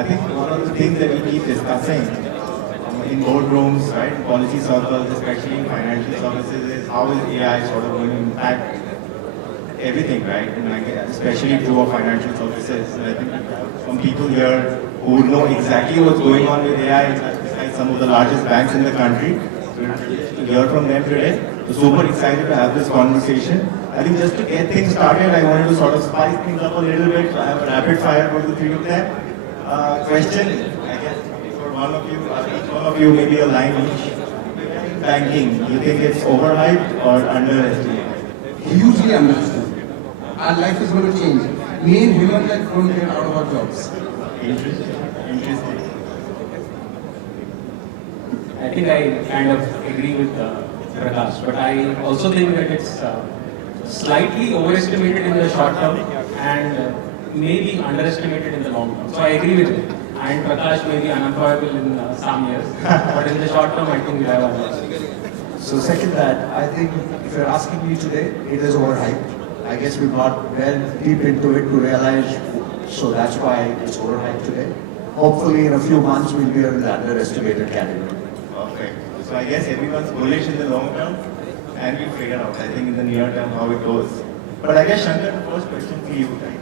I think one of the things that we keep discussing in boardrooms, right, in policy circles, especially in financial services, is how is AI sort of going to impact everything, right? And like, especially true of financial services. And I think from people here who know exactly what's going on with AI, like some of the largest banks in the country, to hear from them today. So super excited to have this conversation. I think just to get things started, I wanted to sort of spice things up a little bit. I have a rapid fire for the three of them. Question, I guess, for one of you, each one of you, maybe a line each. Banking, you think it's overhyped or underestimated? Hugely underestimated. Our life is going to change. Me and humans are going to get out of our jobs. Interesting. I think I kind of agree with Prakash, but I also think that it's slightly overestimated in the short term and maybe underestimated in the long term. So I agree with it. And Prakash may be unemployable in some years, but in the short term, I think we have a So second that, I think if you're asking me today, it is overhyped. I guess we've not delved deep into it to realize, so that's why it's overhyped today. Hopefully in a few months we'll be in the underestimated category. Perfect. So I guess everyone's bullish in the long term and we'll figure out, I think in the near term, how it goes. But I guess Shankar, the first question for you, right?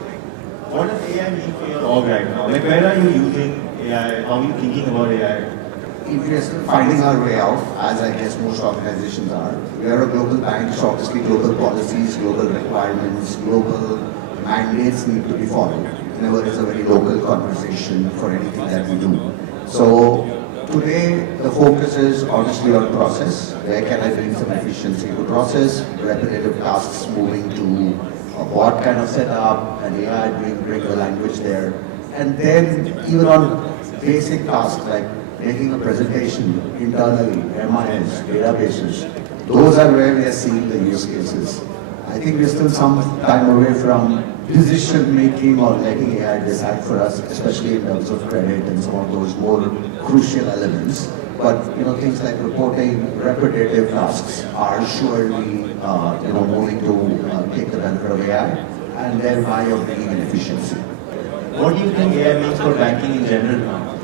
What does AI mean for your org right now? Like where are you using AI? How are you thinking about AI? If we are still finding our way out, as I guess most organizations are, we are a global bank, so obviously global policies, global requirements, global mandates need to be followed. Never is a very local conversation for anything that we do. So today the focus is honestly on process. Where can I bring some efficiency to process, repetitive tasks moving to a bot kind of setup, and AI bring the language there. And then even on basic tasks like making a presentation internally, MIS, databases, those are where we are seeing the use cases. I think we're still some time away from decision making or letting AI decide for us, especially in terms of credit and some of those more crucial elements. But things like reporting, repetitive tasks are surely moving to take the benefit of AI, and thereby you're bringing in efficiency. What do you think AI means for banking in general now?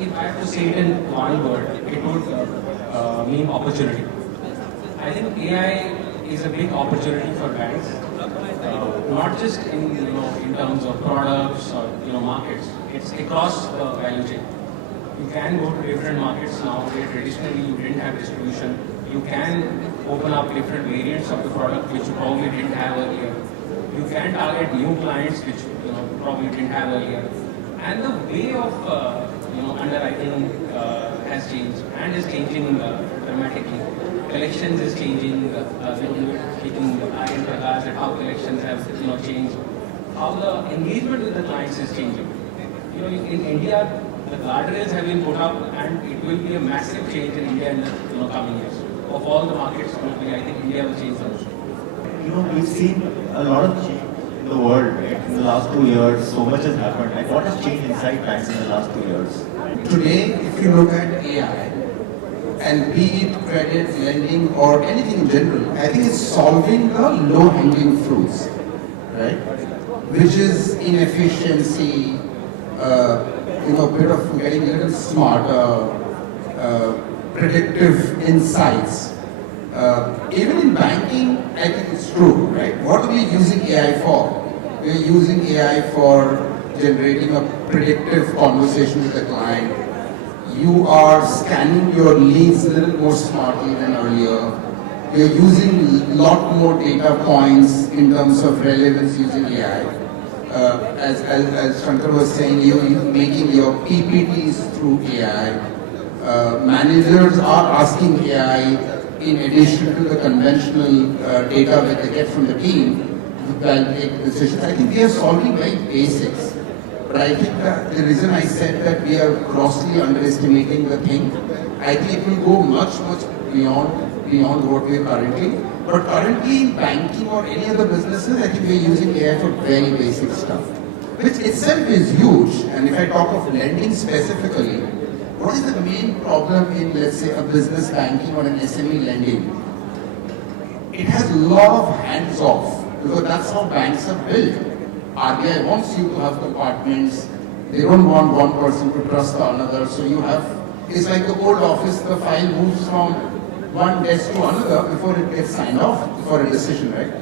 If I have to say it in one word, it would mean opportunity. I think AI is a big opportunity for banks, not just in terms of products or markets. It's across the value chain. You can go to different markets now where traditionally you didn't have distribution. You can open up different variants of the product which you probably didn't have earlier. You can target new clients which probably didn't have earlier. And the way of underwriting has changed and is changing dramatically. Collections is changing. When you were speaking in regards to how collections have changed, how the engagement with the clients is changing. In India, the guardrails have been put up, and it will be a massive change in India in the coming years. Of all the markets globally, I think India will change the most. We've seen a lot of change in the world, right? In the last 2 years, so much has happened. Like, what has changed inside banks in the last 2 years? Today, if you look at AI, and be it credit, lending, or anything in general, I think it's solving the low-hanging fruits, right? Which is inefficiency, a bit of getting a little smarter, predictive insights. Even in banking, I think it's true, right? What are we using AI for? We're using AI for generating a predictive conversation with the client. You are scanning your leads a little more smartly than earlier. You're using a lot more data points in terms of relevance using AI. As Shankar was saying, you're making your PPTs through AI. Managers are asking AI, in addition to the conventional data that they get from the team, to make decisions. I think we are solving very basics. But I think that the reason I said that we are grossly underestimating the thing, I think it will go much beyond what we are currently. But currently in banking or any other businesses, I think we are using AI for very basic stuff, which itself is huge. And if I talk of lending specifically, what is the main problem in, let's say, a business banking or an SME lending? It has a lot of hands-off, because that's how banks are built. RBI wants you to have compartments, They don't want one person to trust the another. So you have, it's like the old office, the file moves from one desk to another before it gets signed off for a decision, right?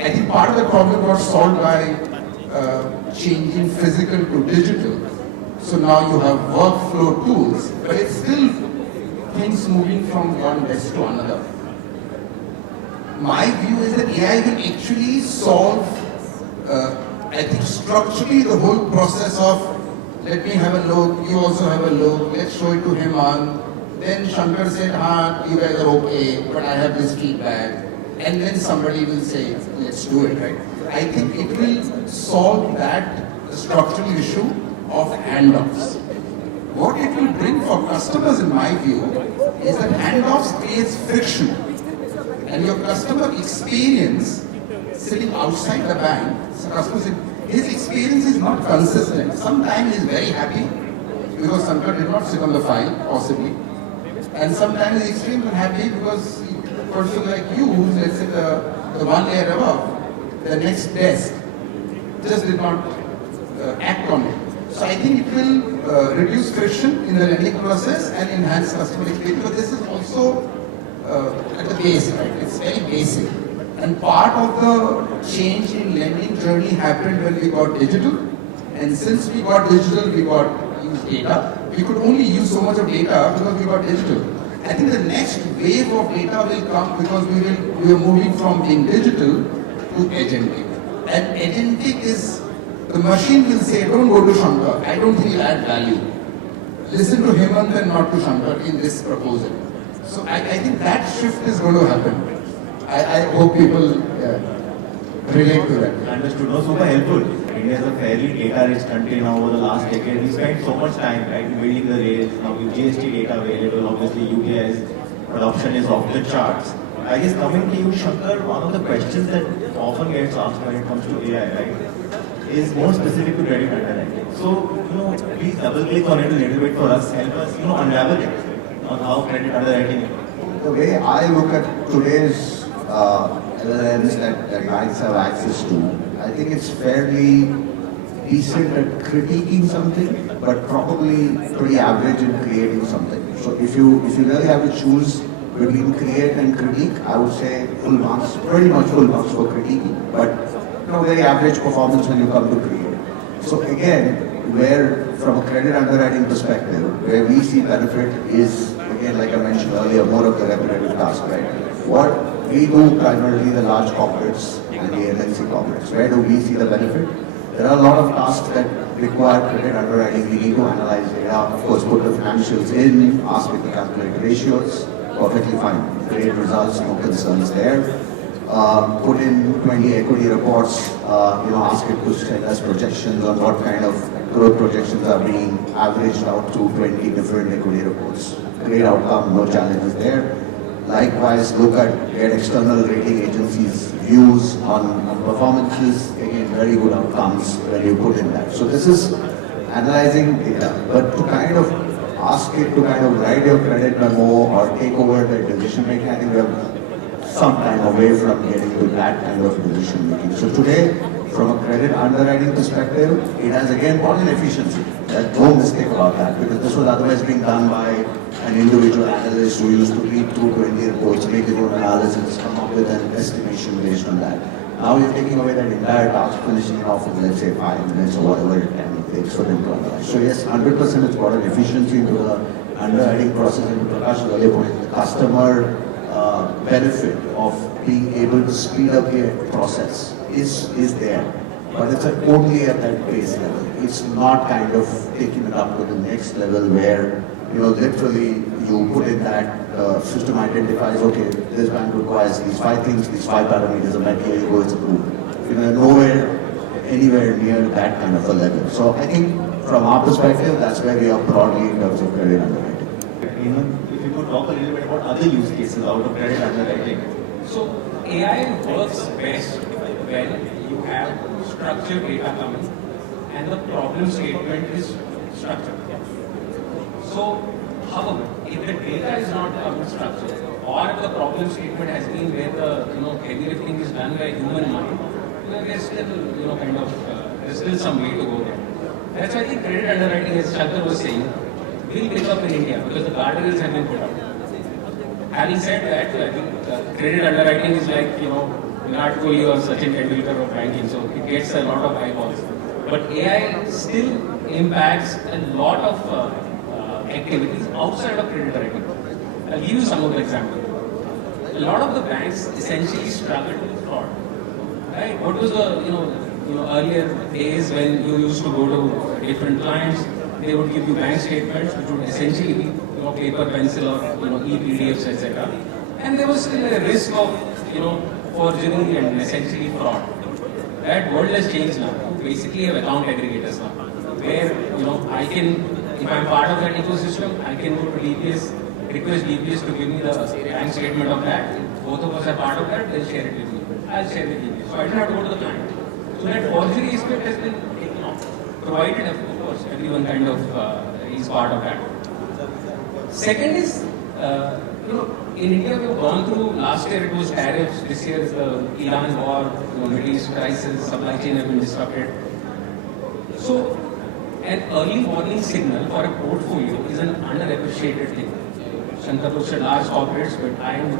I think part of the problem got solved by changing physical to digital. So now you have workflow tools, but it's still things moving from one desk to another. My view is that AI will actually solve, I think structurally the whole process of let me have a look, you also have a look, let's show it to Hemant. Then Shankar said, you guys are okay, but I have this feedback. And then somebody will say, let's do it, right? I think it will solve that structural issue of handoffs. What it will bring for customers, in my view, is that handoffs creates friction. And your customer experience sitting outside the bank, his experience is not consistent. Sometimes he's very happy because Shankar did not sit on the file, possibly. And sometimes he's extremely happy because a person like you, let's say the one layer above, the next desk, just did not act on it. So I think it will reduce friction in the lending process and enhance customer experience. But this is also at the base, right? It's very basic. And part of the change in lending journey happened when we got digital. And since we got digital, we got use data. We could only use so much of data because we got digital. I think the next wave of data will come because we are moving from being digital to agentic. And agentic is, the machine will say, don't go to Shankar. I don't think you add value. Listen to Hemant and not to Shankar in this proposal. So I think that shift is going to happen. I hope people relate to that. Understood. No, super helpful. India is a fairly data-rich country now over the last decade. We spent so much time, right, building the rails. Now with GST data available, obviously UPI's adoption is off the charts. I guess coming to you, Shankar, one of the questions that often gets asked when it comes to AI, right, is more specific to credit underwriting. So, please double-click on it a little bit for us. Help us, unravel it on how credit underwriting. The way I look at today's LLMs that banks have access to, I think it's fairly decent at critiquing something, but probably pretty average in creating something. So if you really have to choose between create and critique, I would say full marks, pretty much full marks for critiquing, but very average performance when you come to create. So again, where from a credit underwriting perspective, where we see benefit is, again, like I mentioned earlier, more of the repetitive task, right? What we do primarily the large corporates and the MNC corporates. Where do we see the benefit? There are a lot of tasks that require credit underwriting. We need to analyze data, of course, put the financials in, ask it to calculate ratios, perfectly fine. Great results, no concerns there. Put in 20 equity reports, ask it to send us projections on what kind of growth projections are being averaged out to 20 different equity reports. Great outcome, no challenges there. Likewise, get external rating agencies' views on performances. Again, very good outcomes when you put in that. So this is analyzing data, but to kind of ask it to kind of write your credit memo or take over the decision making, I think we have some time away from getting to that kind of decision making. So today, from a credit underwriting perspective, it has again brought in efficiency. There's no mistake about that, because this was otherwise being done by an individual analyst who used to read through 20 reports, make his own analysis, come up with an estimation based on that. Now you're taking away that entire task, finishing it off in, let's say, 5 minutes or whatever it takes for them to analyze. So yes, 100% it's brought an efficiency into the underwriting process, and to Prakash's earlier point, the customer benefit of being able to speed up the process is there. But it's only at that base level. It's not kind of taking it up to the next level where, literally you put in that system identifies, okay, this bank requires these 5 things, these 5 parameters, and that here you go, it's approved. Anywhere near that kind of a level. So I think from our perspective, that's where we are broadly in terms of credit underwriting. If you could talk a little bit about other use cases out of credit underwriting. So AI works best when you have structured data coming and the problem statement is structured. So, however, if the data is not structured, or if the problem statement has been where the heavy lifting is done by human mind, we are still there's still some way to go there. That's why I think credit underwriting, as Shankar was saying, will pick up in India because the guardrails have been put up. Having said that, I think credit underwriting is like, Virat Kohli or Sachin Tendulkar of banking, so it gets a lot of eyeballs. But AI still impacts a lot of activities outside of credit underwriting. I'll give you some of the examples. A lot of the banks essentially struggle with fraud. Right? What was the earlier days when you used to go to different clients, they would give you bank statements which would essentially be paper, pencil, or e-PDFs, etc. And there was still a risk of forgery and essentially fraud. That world has changed now. You basically have account aggregators now, where I can, if I'm part of that ecosystem, I can go to DBS, request DBS to give me the bank statement of that. Both of us are part of that. They'll share it with me. I'll share with DBS. So I don't have to go to the client. So that forgery aspect has been taken off. Provided, of course, everyone kind of is part of that. Second is, in India we've gone through, last year it was tariffs, this year is the Iran war, Middle East crisis, supply chain have been disrupted. So, an early warning signal for a portfolio is an underappreciated thing. Shankar looks at large corporates, but I and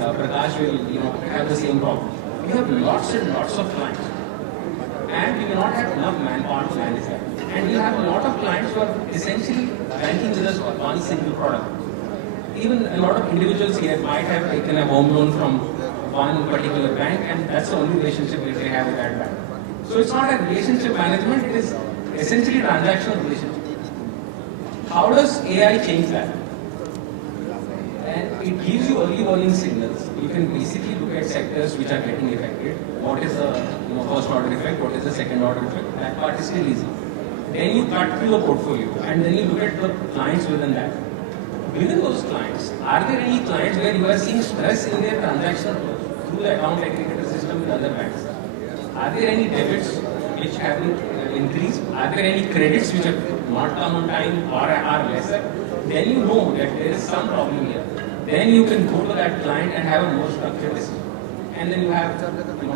Prakash will have the same problem. We have lots and lots of clients, and we do not have enough manpower to manage that. And we have a lot of clients who are essentially banking with us for one single product. Even a lot of individuals here might have taken a home loan from one particular bank, and that's the only relationship that they have with that bank. So it's not a relationship management, it is essentially a transactional relationship. How does AI change that? And it gives you early warning signals. You can basically look at sectors which are getting affected. What is the first order effect? What is the second order effect? That part is still easy. Then you cut through the portfolio and then you look at the clients within that. Within those clients, are there any clients where you are seeing stress in their transactional flows through the account aggregator system with other banks? Are there any debits which have increased? Are there any credits which have not come on time or are lesser? Then you know that there is some problem here. Then you can go to that client and have a more structured decision. And then you have,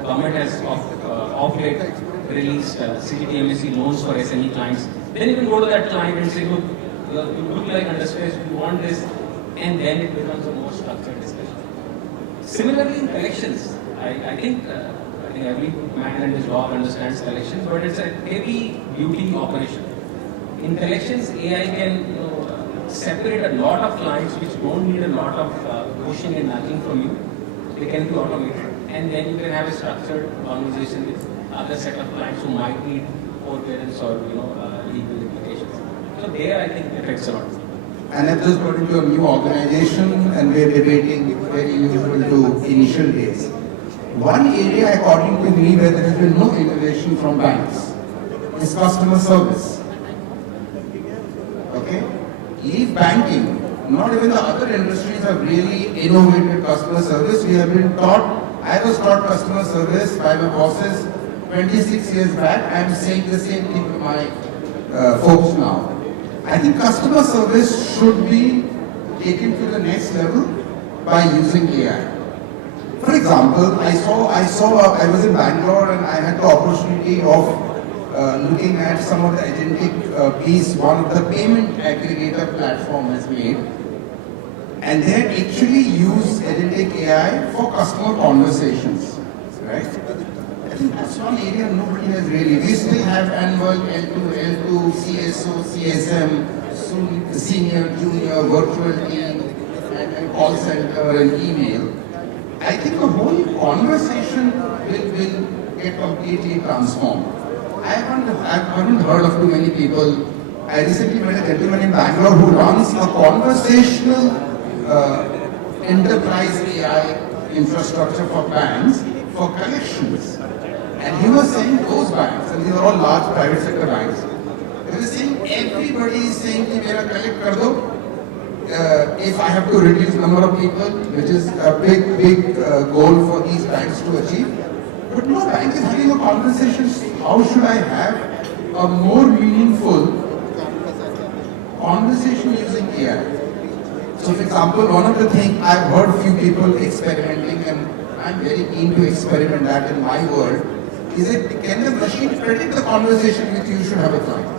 government has of late released CGTMSE loans for SME clients. Then you can go to that client and say, look, you look like under stress, you want this, and then it becomes a more structured discussion. Similarly in collections, I think every man and his job understands collections, but it's a heavy duty operation. In collections, AI can separate a lot of clients which don't need a lot of pushing and nudging from you. They can be automated, and then you can have a structured conversation with other set of clients who might need forbearance or legal implications. So there, I think it affects a lot. And I've just got into a new organization, and we're debating very usual to initial days. One area, according to me, where there has been no innovation from banks is customer service. Okay? Leave banking. Not even the other industries have really innovated customer service. We have been taught, I was taught customer service by my bosses 26 years back. I am saying the same thing to my folks now. I think customer service should be taken to the next level by using AI. For example, I was in Bangalore and I had the opportunity of looking at some of the agentic piece one of the payment aggregator platform has made. And they had actually used agentic AI for customer conversations, right? I think that's one area nobody has really. We still have annual L2, CSO, CSM, senior, junior, virtual team, and call center and email. I think the whole conversation will get completely transformed. I haven't heard of too many people. I recently met a gentleman in Bangalore who runs a conversational enterprise AI infrastructure for banks for collections. And he was saying those banks, and these are all large private sector banks, they were saying everybody is saying कि मेरा collect कर दो. If I have to reduce number of people, which is a big goal for these banks to achieve. But no bank is having a conversation. How should I have a more meaningful conversation using AI? So for example, one of the things I've heard few people experimenting, and I'm very keen to experiment that in my world, can the machine predict the conversation which you should have with client?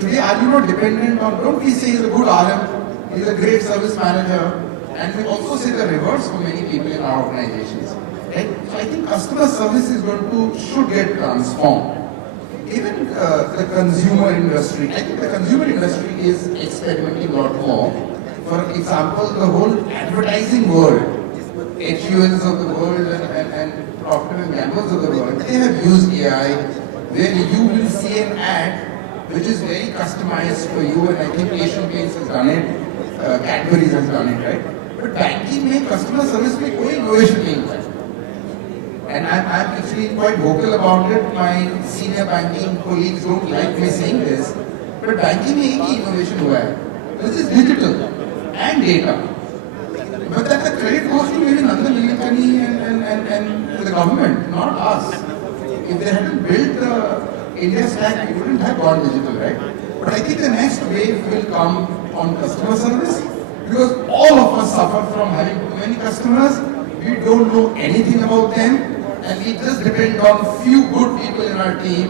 Today, are you not dependent on, don't we say he's a good RM, he's a great service manager, and we also say the reverse for many people in our organizations. Right? So I think customer service is should get transformed. Even the consumer industry, I think the consumer industry is experimenting a lot more. For example, the whole advertising world, HULs of the world and Procter and Gambles of the world, they have used AI where you will see an ad which is very customized for you, and I think Asian Paints has done it, Cadbury's has done it, right? But banking mein, customer service mein koi innovation nahi hai. And I'm actually quite vocal about it. My senior banking colleagues don't like me saying this, but banking mein ek hi innovation hua hai. This is digital and data. But that the credit goes to maybe Nandan Nilekani and the government, not us. If they hadn't built the India stack, we wouldn't have gone digital, right? But I think the next wave will come on customer service because all of us suffer from having too many customers. We don't know anything about them, and we just depend on few good people in our team.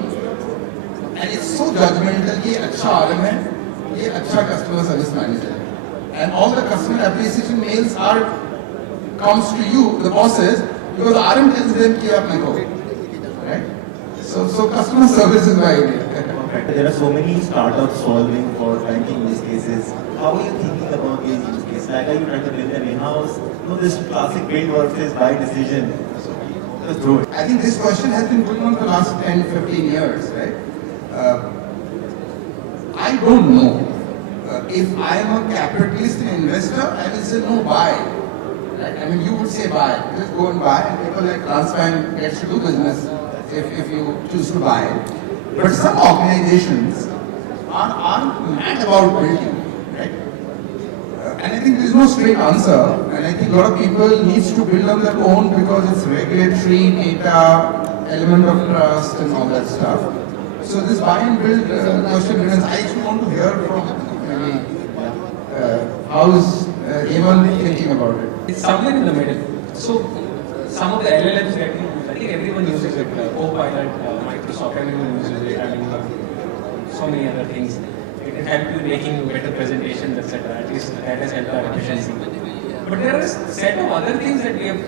And it's so judgmental. Ye acha RM hai, ye acha customer service manager. And all the customer appreciation mails comes to you, the bosses, because the RM tells them ki aap likho, right? So customer service is my idea. Okay. There are so many startups solving for banking use cases. How are you thinking about these use cases? Like, are you trying to build them in-house? This classic build versus buy decision. Just throw it. I think this question has been going on for the last 10, 15 years, right? I don't know. If I am a capitalist and investor, I will say no, buy. Right? I mean, you would say buy. Just go and buy, and people like TransBnk gets to do business if you choose to buy it. But some organizations are mad about building, right? And I think there is no straight answer. And I think a lot of people needs to build on their own because it's regulatory, data, element of trust, and all that stuff. So this buy and build question, I actually want to hear from maybe how is Hemant thinking about it? It's somewhere in the middle. So some of the LLMs that we use, I think everyone uses it. Copilot, Microsoft, everyone uses it. I mean, so many other things. It can help you making better presentations, etc. At least that has helped our efficiency. But there are a set of other things that we have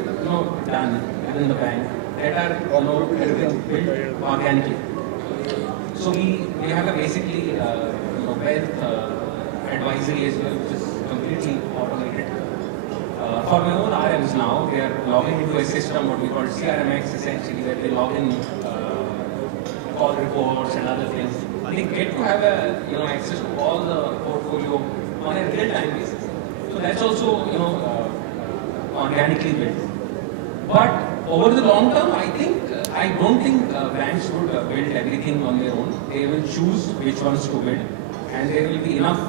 done within the bank that are that have been built organically. So we have a basically wealth advisory as well, which is completely automated. For my own RMs now, they are logging into a system, what we call CRMX essentially, where they log in call reports and other things. They get to have access to all the portfolio on a real-time basis. So that's also organically built. But over the long term, I don't think banks would build everything on their own. They will choose which ones to build, and there will be enough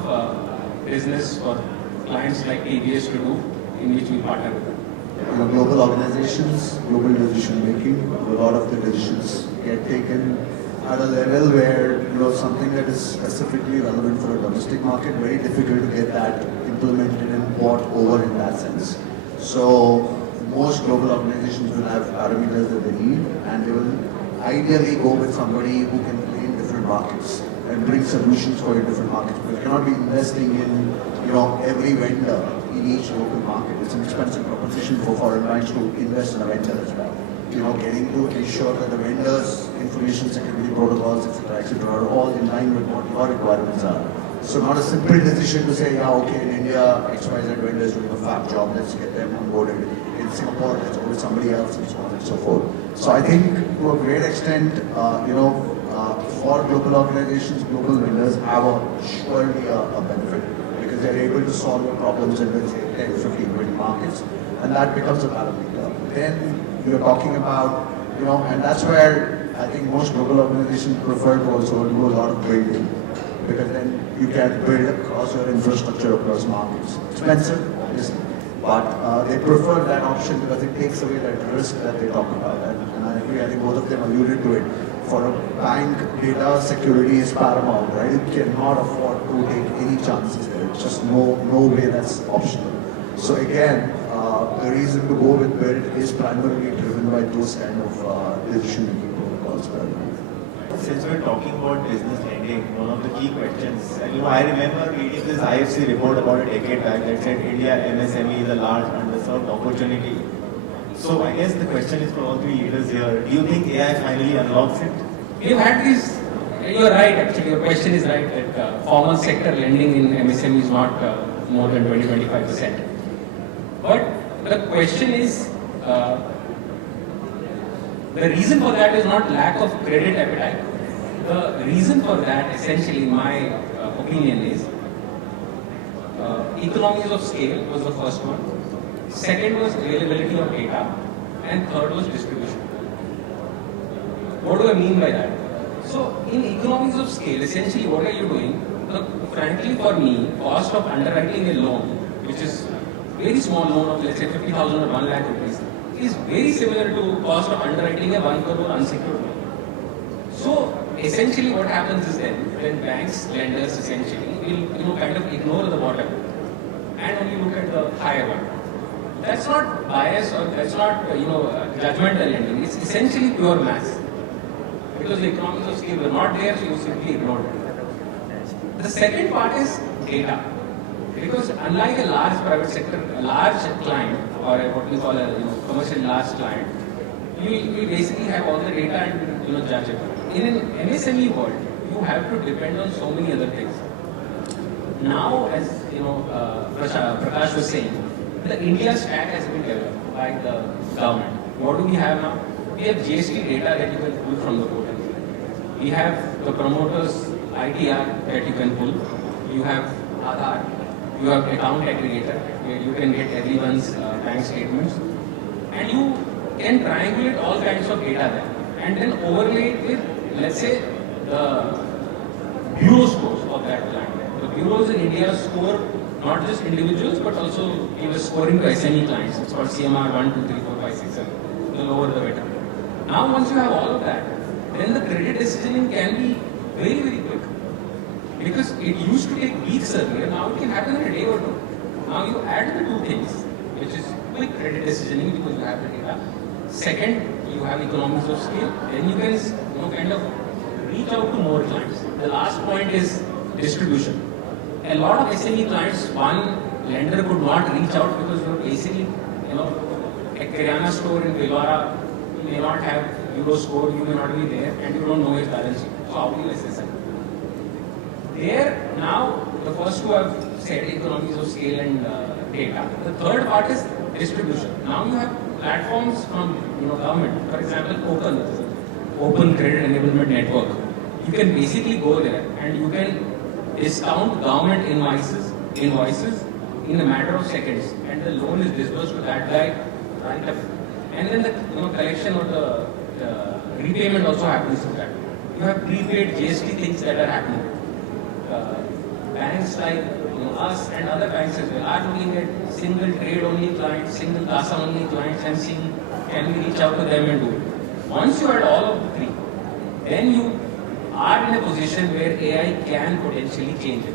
business for clients like DBS to do, in which we partner with them. Global organizations, global decision making, a lot of the decisions get taken at a level where something that is specifically relevant for a domestic market, very difficult to get that implemented and brought over in that sense. So most global organizations will have parameters that they need, and they will ideally go with somebody who can play in different markets and bring solutions for your different markets. But you cannot be investing in every vendor in each local market. It's an expensive proposition for foreign banks to invest in a vendor as well. Getting to ensure that the vendors' information security protocols, etc., are all in line with what your requirements are. So not a simple decision to say, yeah, okay, in India, XYZ vendor is doing a fab job, let's get them onboarded. In Singapore, let's go with somebody else, and so on and so forth. So I think to a great extent, for global organizations, global vendors have surely a benefit because they're able to solve your problems in, let's say, 10, 15, 20 markets, and that becomes a parameter. Then you're talking about, and that's where I think most global organizations prefer to also do a lot of building, because then you can build across your infrastructure across markets. Expensive, obviously, but they prefer that option because it takes away that risk that they talk about. And I agree, I think both of them alluded to it. For a bank, data security is paramount, right? You cannot afford to take any chances there. It's just no way that's optional. So again, the reason to go with build is primarily driven by those kind of decision-making protocols. Since we're talking about business lending, one of the key questions, and I remember reading this IFC report about a decade back that said India MSME is a large underserved opportunity. So I guess the question is for all three leaders here, do you think AI finally unlocks it? We've had this, you're right actually, your question is right that formal sector lending in MSME is not more than 20-25%. But the question is, the reason for that is not lack of credit appetite. The reason for that, essentially, in my opinion, is economies of scale was the first one. Second was availability of data, and third was distribution. What do I mean by that? So, in economies of scale, essentially, what are you doing? Frankly, for me, cost of underwriting a loan, which is very small loan of let's say 50,000 or 1 lakh rupees, is very similar to cost of underwriting a 1 crore unsecured loan. So essentially what happens is then banks, lenders essentially will kind of ignore the bottom and only look at the higher one. That's not bias or that's not judgmental lending. It's essentially pure maths. Because the economics of scale were not there, so you simply ignored it. The second part is data. Because unlike a large private sector, a large client or what we call a commercial large client, you basically have all the data and judge it. In an MSME world, you have to depend on so many other things. Now, as Prakash was saying, the India stack has been developed by the government. What do we have now? We have GST data that you can pull from the portal. We have the promoters ITR that you can pull. You have Aadhaar. You have account aggregator where you can get everyone's bank statements. And you can triangulate all kinds of data there. And then overlay it with, let's say, the bureau scores of that client. The bureaus in India score not just individuals but also give a scoring to SME clients. It's called CMR 1, 2, 3, 4, 5, 6, 7. The lower the better. Now once you have all of that, then the credit decisioning can be very, very quick. Because it used to take weeks earlier, now it can happen in a day or two. Now you add the two things, which is quick credit decisioning because you have the data. Second, you have economies of scale. Then you can kind of reach out to more clients. The last point is distribution. A lot of SME clients, one lender could not reach out because you're basically, a Kiryana store in Bhilwara, you may not have Euro score, you may not be there, and you don't know his balance sheet. So how do you assess it? There, now, the first two have said economies of scale and data. The third part is distribution. Now you have platforms from government, for example, Open Credit Enablement Network. You can basically go there and you can discount government invoices in a matter of seconds, and the loan is disbursed to that guy right away. And then the collection or the repayment also happens to that. You have prepaid GST things that are happening. Banks like us and other banks as well are looking at single trade only clients, single CASA only clients and seeing can we reach out to them and do it. Once you add all of the three, then you are in a position where AI can potentially change it.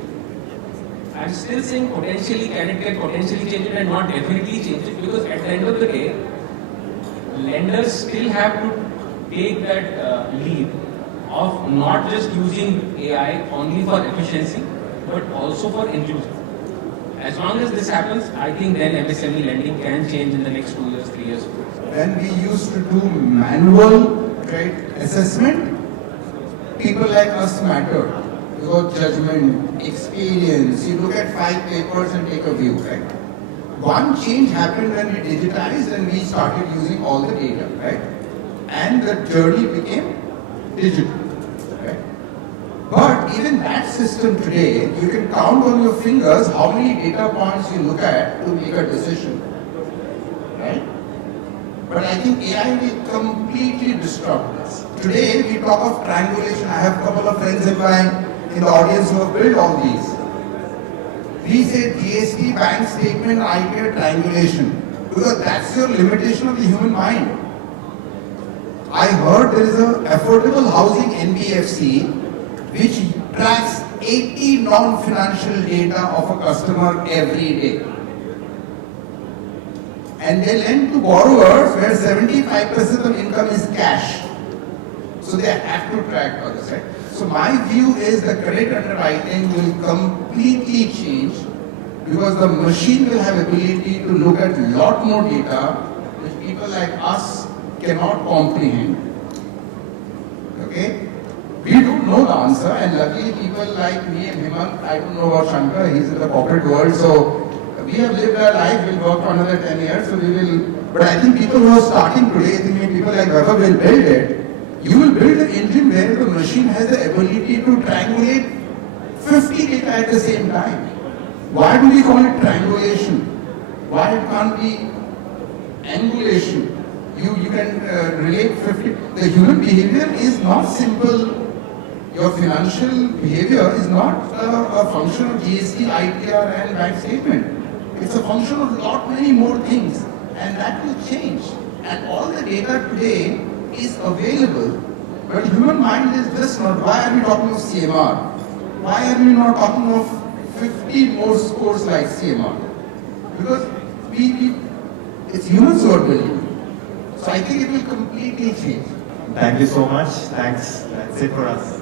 I'm still saying potentially, can potentially change it and not definitely change it, because at the end of the day, lenders still have to take that lead of not just using AI only for efficiency, but also for inclusion. As long as this happens, I think then MSME lending can change in the next 2 years, 3 years. When we used to do manual credit assessment, people like us mattered. Because judgment, experience, you look at 5 papers and take a view, right? One change happened when we digitized and we started using all the data, right? And the journey became digital, right? But even that system today, you can count on your fingers how many data points you look at to make a decision, right? But I think AI will completely disrupt this. Today, we talk of triangulation. I have a couple of friends in the audience who have built all these. We say GST, bank statement, ITR triangulation, because that's your limitation of the human mind. I heard there is an affordable housing NBFC which tracks 80 non-financial data of a customer every day. and they lend to borrowers where 75% of income is cash. So they have to track others, right? So my view is the credit underwriting will completely change because the machine will have ability to look at a lot more data which people like us cannot comprehend. Okay? We don't know the answer, and luckily people like me and Hemant, I don't know about Shankar, he's in the corporate world, so we have lived our life, we'll work for another 10 years, so we will, but I think people who are starting today, I think people like Vaibhav will build it. You will build an engine where the machine has the ability to triangulate 50 data at the same time. Why do we call it triangulation? Why it can't be angulation? You can relate 50. The human behavior is not simple. Your financial behavior is not a function of GST, ITR and bank statement. It's a function of many more things, and that will change. And all the data today is available, but human mind is just not. Why are we talking of CMR? Why are we not talking of 50 more scores like CMR? Because it's humans who are building. So I think it will completely change. Thank you so much. Thanks. That's it for us.